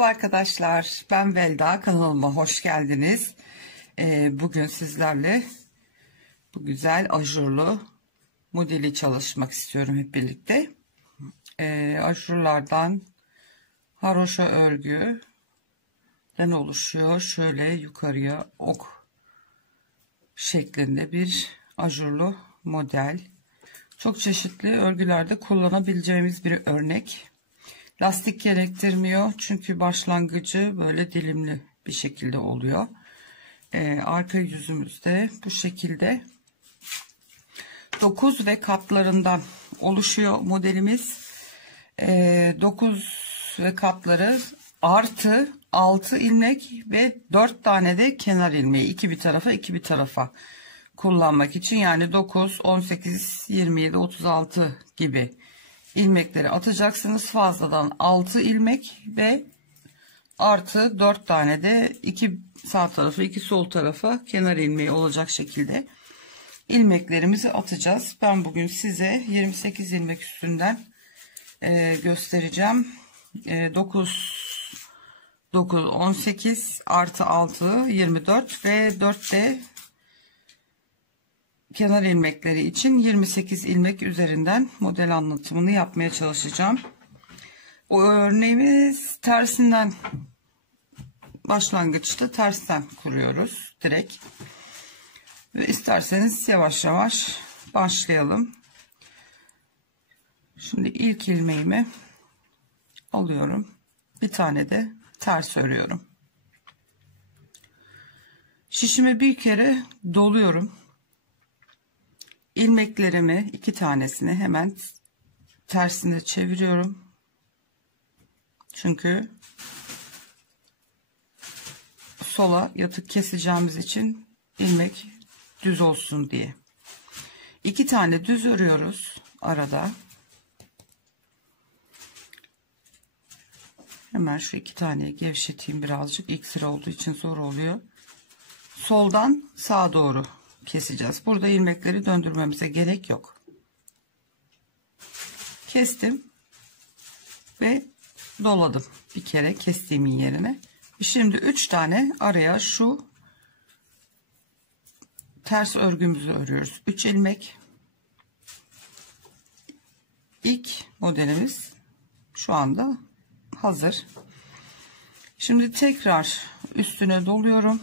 Merhaba arkadaşlar, ben Velda, kanalıma hoş geldiniz. Bugün sizlerle bu güzel ajurlu modeli çalışmak istiyorum hep birlikte. Ajurlardan haroşa örgüden oluşuyor. Şöyle yukarıya ok şeklinde bir ajurlu model. Çok çeşitli örgülerde kullanabileceğimiz bir örnek. Lastik gerektirmiyor çünkü başlangıcı böyle dilimli bir şekilde oluyor. Arka yüzümüzde bu şekilde 9 ve katlarından oluşuyor modelimiz. 9 ve katları artı 6 ilmek ve 4 tane de kenar ilmeği, iki bir tarafa iki bir tarafa kullanmak için, yani 9, 18, 27, 36 gibi ilmekleri atacaksınız. Fazladan 6 ilmek ve artı 4 tane de iki sağ tarafa iki sol tarafa kenar ilmeği olacak şekilde ilmeklerimizi atacağız. Ben bugün size 28 ilmek üstünden göstereceğim. 9 18 artı 6 24 ve 4 de kenar ilmekleri için 28 ilmek üzerinden model anlatımını yapmaya çalışacağım. O örneğimiz tersinden, başlangıçta tersten kuruyoruz direkt. Ve isterseniz yavaş yavaş başlayalım. Şimdi ilk ilmeğimi alıyorum. Bir tane de ters örüyorum. Şişimi bir kere doluyorum. İlmeklerimi, iki tanesini hemen tersine çeviriyorum. Çünkü sola yatık keseceğimiz için ilmek düz olsun diye. İki tane düz örüyoruz arada. Hemen şu iki taneyi gevşeteyim birazcık. İlk sıra olduğu için zor oluyor. Soldan sağa doğru keseceğiz. Burada ilmekleri döndürmemize gerek yok. Kestim ve doladım bir kere kestiğimin yerine. Şimdi 3 tane araya şu ters örgümüzü örüyoruz. 3 ilmek. İlk modelimiz şu anda hazır. Şimdi tekrar üstüne doluyorum.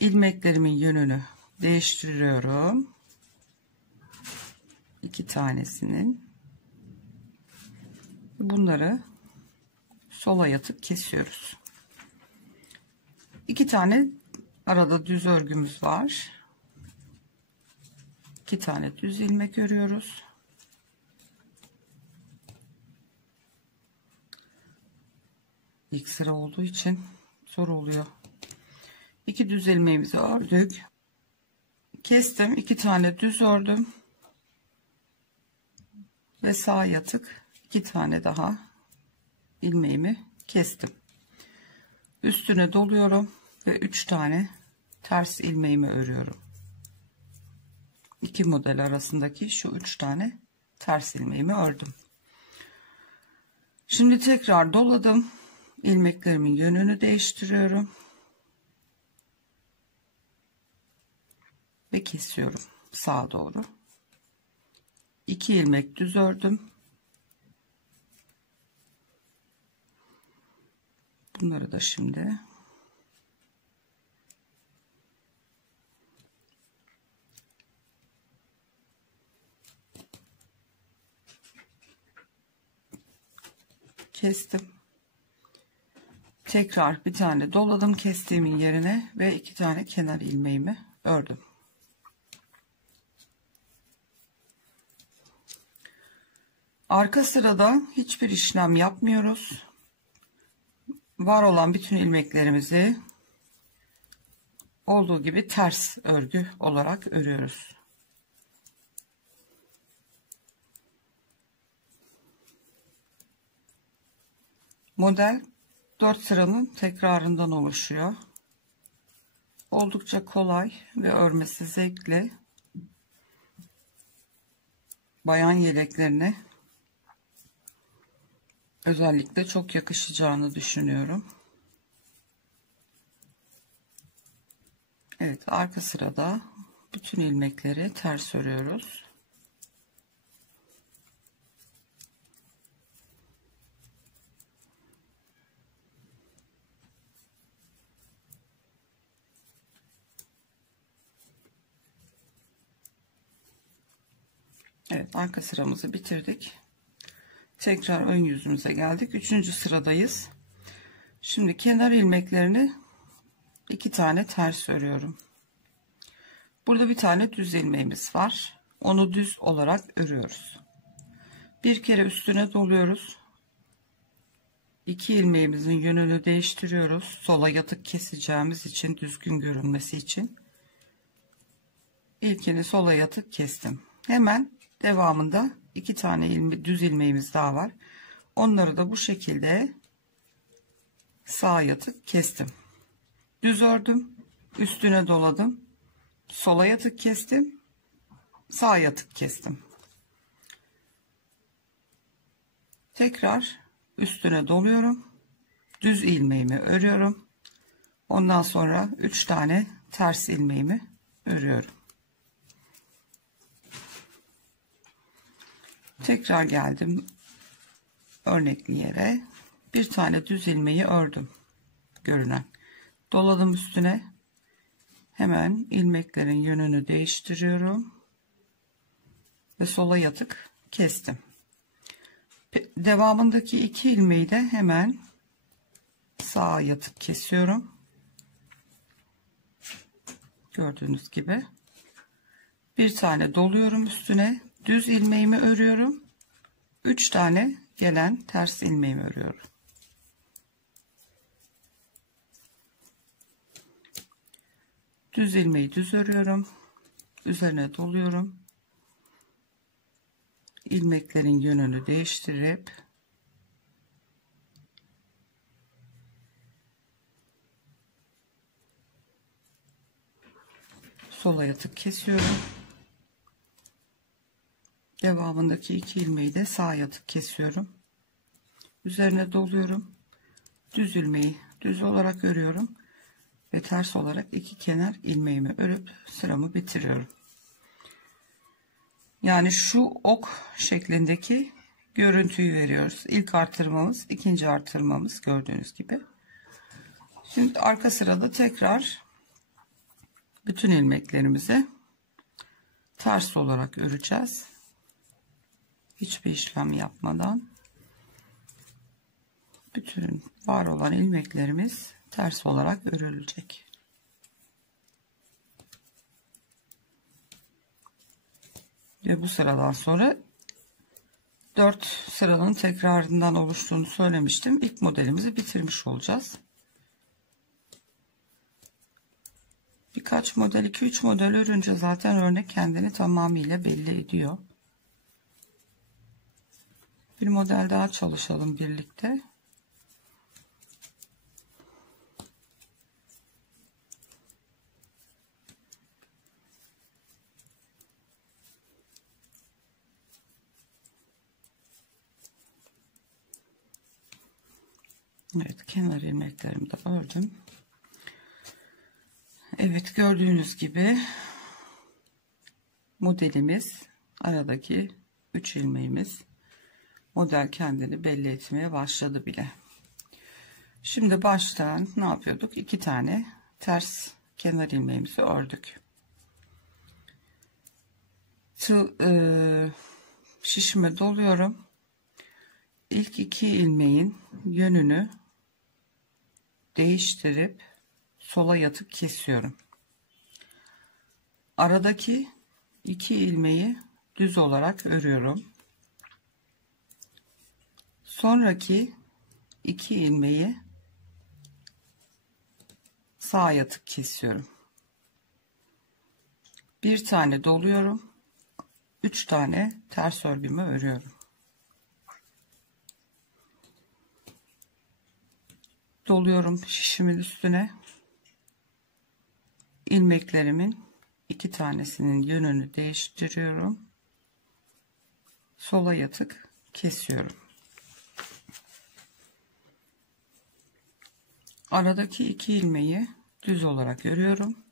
İlmeklerimin yönünü değiştiriyorum. 2 tanesinin. Bunları sola yatıp kesiyoruz. 2 tane arada düz örgümüz var. 2 tane düz ilmek örüyoruz. İlk sıra olduğu için zor oluyor. 2 düz ilmeğimizi ördük. Kestim. 2 tane düz ördüm. Ve sağ yatık 2 tane daha ilmeğimi kestim. Üstüne doluyorum ve 3 tane ters ilmeğimi örüyorum. İki model arasındaki şu 3 tane ters ilmeğimi ördüm. Şimdi tekrar doladım. İlmeklerimin yönünü değiştiriyorum. Ve kesiyorum sağa doğru. 2 ilmek düz ördüm. Bunları da şimdi kestim. Tekrar bir tane doladım kestiğimin yerine ve 2 tane kenar ilmeğimi ördüm. Arka sırada hiçbir işlem yapmıyoruz. Var olan bütün ilmeklerimizi olduğu gibi ters örgü olarak örüyoruz. Model 4 sıranın tekrarından oluşuyor. Oldukça kolay ve örmesi zevkli. Bayan yeleklerine Özellikle çok yakışacağını düşünüyorum. Evet, arka sırada bütün ilmekleri ters örüyoruz. Evet, arka sıramızı bitirdik. Tekrar ön yüzümüze geldik. 3. sıradayız. Şimdi kenar ilmeklerini 2 tane ters örüyorum. Burada bir tane düz ilmeğimiz var. Onu düz olarak örüyoruz. Bir kere üstüne doluyoruz. 2 ilmeğimizin yönünü değiştiriyoruz. Sola yatık keseceğimiz için, düzgün görünmesi için. İlkini sola yatık kestim. Hemen devamında 2 tane düz ilmeğimiz daha var. Onları da bu şekilde sağa yatık kestim. Düz ördüm, üstüne doladım, sola yatık kestim, sağa yatık kestim. Tekrar üstüne doluyorum, düz ilmeğimi örüyorum. Ondan sonra 3 tane ters ilmeğimi örüyorum. Tekrar geldim örnekli yere, bir tane düz ilmeği ördüm, görünen. Doladım üstüne, hemen ilmeklerin yönünü değiştiriyorum ve sola yatık kestim. Devamındaki 2 ilmeği de hemen sağa yatık kesiyorum. Gördüğünüz gibi bir tane doluyorum üstüne, düz ilmeğimi örüyorum, 3 tane gelen ters ilmeğimi örüyorum. Düz ilmeği düz örüyorum, üzerine doluyorum, ilmeklerin yönünü değiştirip sola yatık kesiyorum. Devamındaki 2 ilmeği de sağa yatık kesiyorum. Üzerine doluyorum. Düz ilmeği düz olarak örüyorum ve ters olarak 2 kenar ilmeğimi örüp sıramı bitiriyorum. Yani şu ok şeklindeki görüntüyü veriyoruz. İlk artırmamız, ikinci artırmamız, gördüğünüz gibi. Şimdi arka sırada tekrar bütün ilmeklerimizi ters olarak öreceğiz. Hiçbir işlem yapmadan bütün var olan ilmeklerimiz ters olarak örülecek. Ve bu sıradan sonra 4 sıranın tekrarından oluştuğunu söylemiştim. İlk modelimizi bitirmiş olacağız. Birkaç model, 2-3 model örünce zaten örnek kendini tamamıyla belli ediyor. Bir model daha çalışalım birlikte. Evet, kenar ilmeklerimi de ördüm. Evet, gördüğünüz gibi modelimiz, aradaki 3 ilmeğimiz, model kendini belli etmeye başladı bile. Şimdi baştan ne yapıyorduk? 2 tane ters kenar ilmeğimizi ördük. Şişime doluyorum. İlk 2 ilmeğin yönünü değiştirip sola yatık kesiyorum. Aradaki 2 ilmeği düz olarak örüyorum. Sonraki 2 ilmeği sağa yatık kesiyorum. Bir tane doluyorum. 3 tane ters örgümü örüyorum. Doluyorum şişimin üstüne. İlmeklerimin 2 tanesinin yönünü değiştiriyorum. Sola yatık kesiyorum. Aradaki 2 ilmeği düz olarak örüyorum.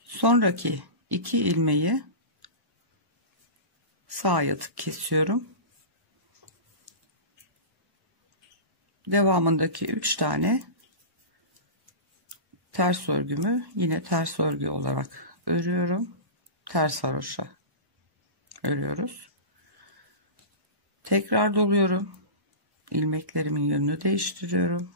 Sonraki 2 ilmeği sağa yatık kesiyorum. Devamındaki 3 tane ters örgümü yine ters örgü olarak örüyorum. Ters haroşa örüyoruz. Tekrar doluyorum. İlmeklerimin yönünü değiştiriyorum.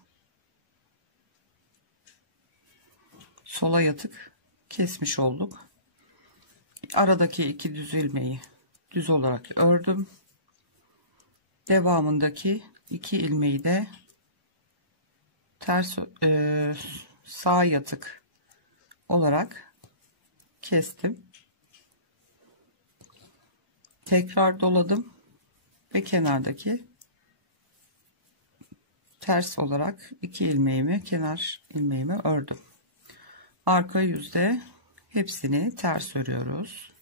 Sola yatık kesmiş olduk. Aradaki 2 düz ilmeği düz olarak ördüm. Devamındaki 2 ilmeği de ters sağ yatık olarak kestim. Tekrar doladım ve kenardaki ters olarak 2 ilmeğimi, kenar ilmeğimi ördüm. Arka yüzde hepsini ters örüyoruz.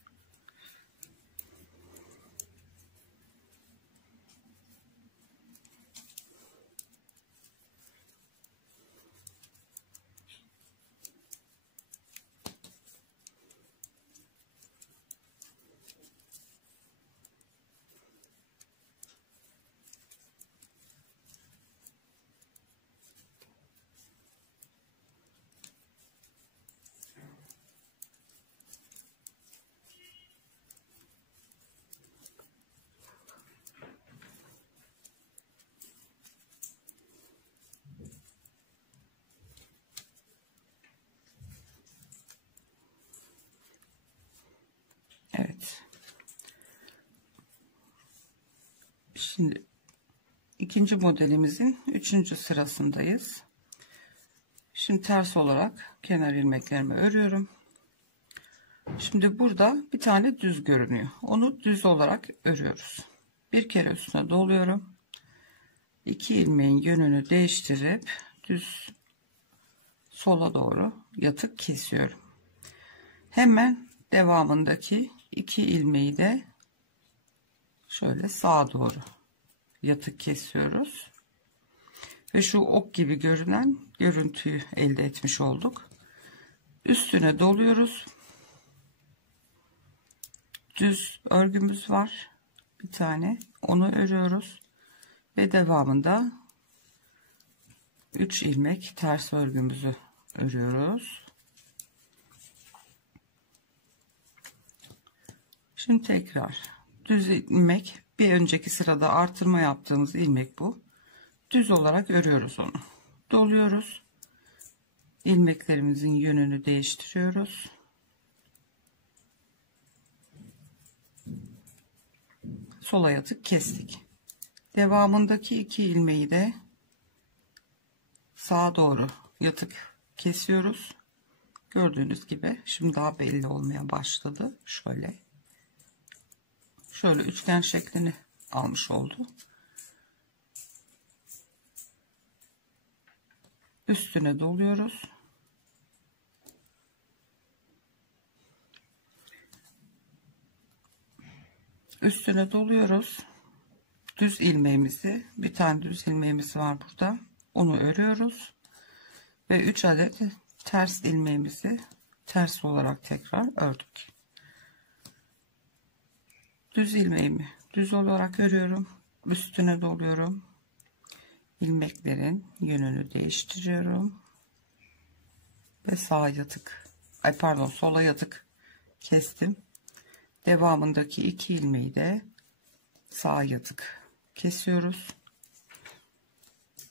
Evet. Şimdi ikinci modelimizin 3. sırasındayız. Şimdi ters olarak kenar ilmeklerimi örüyorum. Şimdi burada bir tane düz görünüyor. Onu düz olarak örüyoruz. Bir kere üstüne doluyorum. 2 ilmeğin yönünü değiştirip düz sola doğru yatık kesiyorum. Hemen devamındaki 2 ilmeği de şöyle sağa doğru yatık kesiyoruz. Ve şu ok gibi görünen görüntüyü elde etmiş olduk. Üstüne doluyoruz. Düz örgümüz var. Bir tane onu örüyoruz. Ve devamında 3 ilmek ters örgümüzü örüyoruz. Şimdi tekrar düz ilmek, bir önceki sırada artırma yaptığımız ilmek bu. Düz olarak örüyoruz onu. Doluyoruz. İlmeklerimizin yönünü değiştiriyoruz. Sola yatık kestik. Devamındaki 2 ilmeği de sağa doğru yatık kesiyoruz. Gördüğünüz gibi şimdi daha belli olmaya başladı. Şöyle üçgen şeklini almış oldu. Üstüne doluyoruz. Üstüne doluyoruz. Düz ilmeğimizi, bir tane düz ilmeğimiz var burada. Onu örüyoruz. Ve 3 adet ters ilmeğimizi ters olarak tekrar ördük. Düz ilmeğimi düz olarak örüyorum. Üstüne doluyorum. İlmeklerin yönünü değiştiriyorum. Ve sağa yatık, sola yatık kestim. Devamındaki 2 ilmeği de sağa yatık kesiyoruz.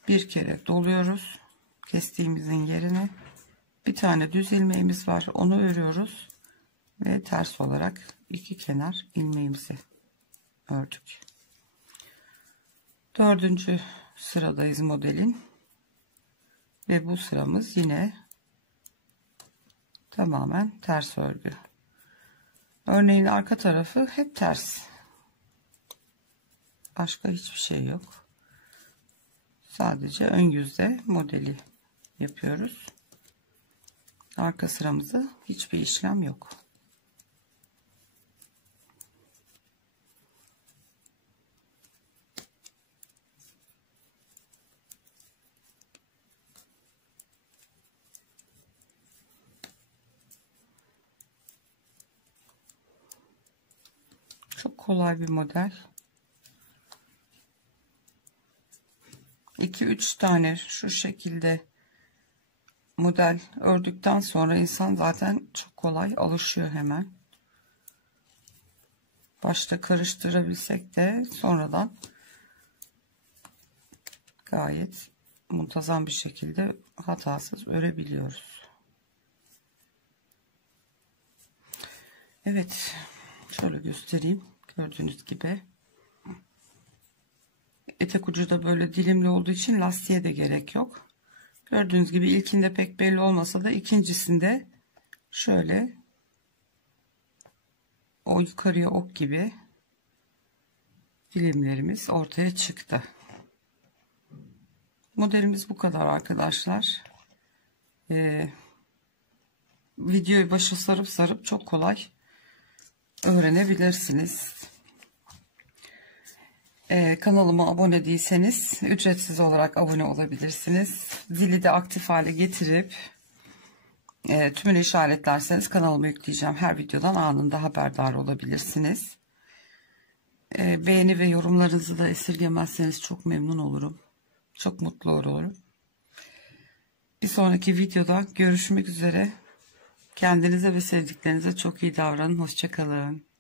Bir kere doluyoruz. Kestiğimizin yerine bir tane düz ilmeğimiz var. Onu örüyoruz. Ve ters olarak 2 kenar ilmeğimizi ördük. 4. sıradayız modelin. Ve bu sıramız yine tamamen ters örgü. Örneğin arka tarafı hep ters. Başka hiçbir şey yok. Sadece ön yüzde modeli yapıyoruz. Arka sıramızda hiçbir işlem yok. kolay bir model. 2-3 tane şu şekilde model ördükten sonra insan zaten çok kolay alışıyor hemen. Başta karıştırabilsek de sonradan gayet muntazam bir şekilde hatasız örebiliyoruz. Evet, şöyle göstereyim. Gördüğünüz gibi etek ucu da böyle dilimli olduğu için lastiğe de gerek yok. Gördüğünüz gibi ilkinde pek belli olmasa da ikincisinde şöyle o yukarıya ok gibi dilimlerimiz ortaya çıktı. Modelimiz bu kadar arkadaşlar. Videoyu başa sarıp çok kolay öğrenebilirsiniz. Kanalıma abone değilseniz ücretsiz olarak abone olabilirsiniz. Zili de aktif hale getirip tümünü işaretlerseniz kanalıma yükleyeceğim her videodan anında haberdar olabilirsiniz. Beğeni ve yorumlarınızı da esirgemezseniz çok memnun olurum. Çok mutlu olurum. Bir sonraki videoda görüşmek üzere. Kendinize ve sevdiklerinize çok iyi davranın. Hoşça kalın.